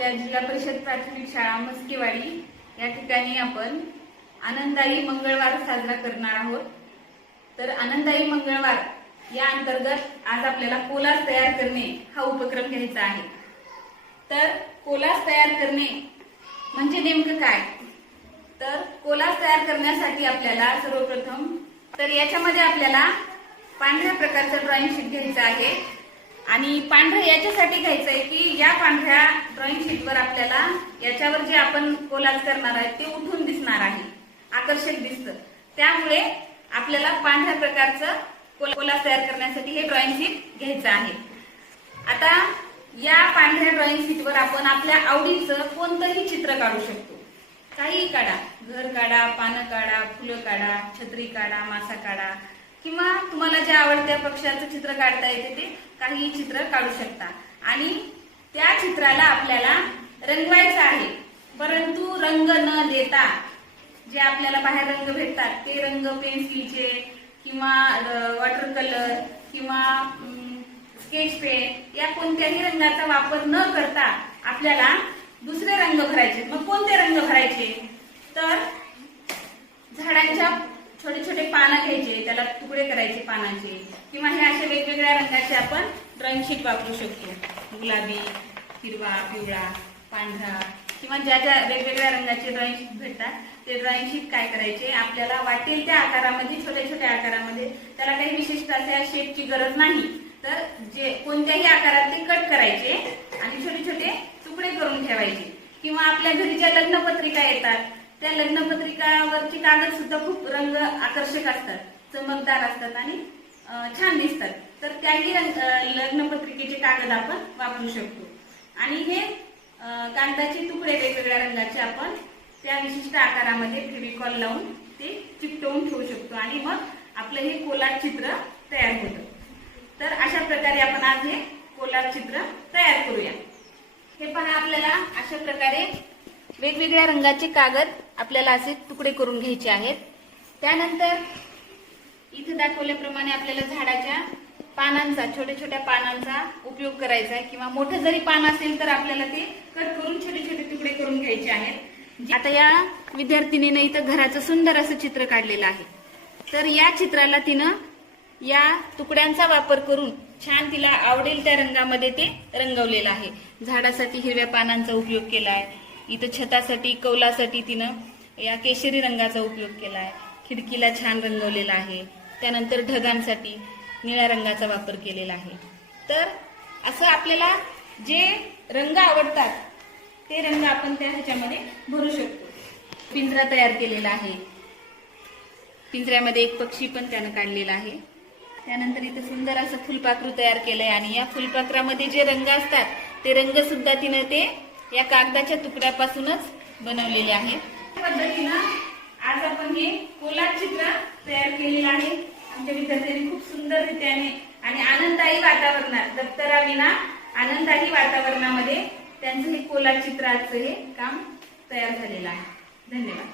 आपल्या जिल्हा परिषद प्राथमिक शाळा मस्केवाडी. या ठिकाणी आपण आनंदाई मंगळवार साजरा करणार आहोत. तर आनंदाई मंगळवार या अंतर्गत आज आपल्याला कोलास तयार करणे हा उपक्रम घ्यायचा आहे. तर कोलास तयार करणे म्हणजे नेमकं काय? तर कोलास तयार करण्यासाठी आपल्याला सर्वप्रथम तर याच्यामध्ये आपल्याला पांढऱ्या प्रकारचं ड्रॉइंग शीट घ्यायचं आहे. आणि पांढरं याच्यासाठी घ्यायचं आहे की या पांढऱ्या ड्रॉइंग शीटवर आपल्याला याच्यावर जे आपण कोलाज करणार आहे ते उठून दिसणार आहे. आकर्षक दिसतं. त्यामुळे आपल्याला पांढऱ्या प्रकारचं कोलाज तयार करण्यासाठी हे ड्रॉइंग शीट घ्यायचं आहे. आता या पांढऱ्या ड्रॉइंग शीटवर आपण आपल्या आवडीचं कोणतंही चित्र काढू शकतो. काहीही काढा. घर काढा पानं काढा फुलं काढा छत्री काढा मासा काढा. किंवा तुम्हाला जे आवडत्या पक्षाचं चित्र काढता येते ते काही चित्र काढू शकता. आणि त्या चित्राला आपल्याला रंगवायचं आहे. परंतु रंग न देता जे आपल्याला बाहेर रंग भेटतात ते रंग पेन्सिलचे किंवा वॉटर कलर किंवा स्केच पेन या कोणत्याही रंगाचा वापर न करता आपल्याला दुसरे रंग भरायचे मग कोणते रंग भरायचे? तर झाडांच्या छोटे छोटे पानं घ्यायचे त्याला तुकडे करायचे पानाचे किंवा हे अशा वेगवेगळ्या रंगाचे आपण ड्रॉइंग शीट वापरू शकतो. गुलाबी हिरवा पिवळा पांढरा किंवा ज्या ज्या वेगवेगळ्या रंगाचे ड्रॉइंग शीट भेटतात ते ड्रॉइंग शीट काय करायचे आपल्याला वाटेल त्या आकारामध्ये छोट्या छोट्या आकारामध्ये त्याला काही विशिष्ट अशा शेपची गरज नाही. तर जे कोणत्याही आकारात ते कट करायचे आणि छोटे छोटे तुकडे करून ठेवायचे. किंवा आपल्या घरी ज्या लग्नपत्रिका येतात त्या लग्नपत्रिकावरचे कागद सुद्धा खूप रंग आकर्षक असतात चमकदार असतात आणि छान दिसतात. तर त्याही रंग लग्नपत्रिकेचे कागद आपण वापरू शकतो. आणि हे कागदाचे तुकडे वेगवेगळ्या रंगाचे आपण त्या विशिष्ट आकारामध्ये फेविकॉल लावून ते चिकटवून ठेवू शकतो आणि मग आपलं हे कोलाट चित्र तयार होतं. तर अशा प्रकारे आपण आज हे कोलाट चित्र तयार करूया. हे पहा आपल्याला अशा प्रकारे वेगवेगळ्या रंगाचे कागद आपल्याला असे तुकडे करून घ्यायचे आहेत. त्यानंतर इथे दाखवल्याप्रमाणे आपल्याला झाडाच्या पानांचा छोट्या छोट्या पानांचा उपयोग करायचा आहे. किंवा मोठं जरी पान असेल तर आपल्याला ते कट करून छोटे छोटे तुकडे करून घ्यायचे आहेत. आता या विद्यार्थिनीनं इथं घराचं सुंदर असं चित्र काढलेलं आहे. तर या चित्राला तिनं या तुकड्यांचा वापर करून छान तिला आवडेल त्या रंगामध्ये ते रंगवलेलं आहे. झाडासाठी हिरव्या पानांचा उपयोग केला आहे. इथं छतासाठी कौलासाठी तिनं या केशरी रंगाचा उपयोग केला आहे खिडकीला छान रंगवलेला आहे. त्यानंतर ढगांसाठी निळ्या रंगाचा वापर केलेला आहे. तर असं आपल्याला जे रंग आवडतात ते रंग आपण त्या ह्याच्यामध्ये भरू शकतो. पिंजरा तयार केलेला आहे. पिंजऱ्यामध्ये एक पक्षी पण त्यानं काढलेला आहे. त्यानंतर इथं सुंदर असं फुलपाखरू तयार केलंय आणि या फुलपाखरामध्ये जे रंग असतात ते रंग सुद्धा तिनं ते या कागदाच्या तुकड्यापासूनच बनवलेले आहेत पद्धतीनं आज आपण हे कोलाज चित्र तयार केलेलं आहे. आमच्या विद्यार्थ्यांनी खूप सुंदर रित्याने आणि आनंददायी वातावरणात दप्तराविना आनंददायी वातावरणामध्ये त्यांचं हे कोलाज चित्राचं हे काम तयार झालेलं आहे. धन्यवाद.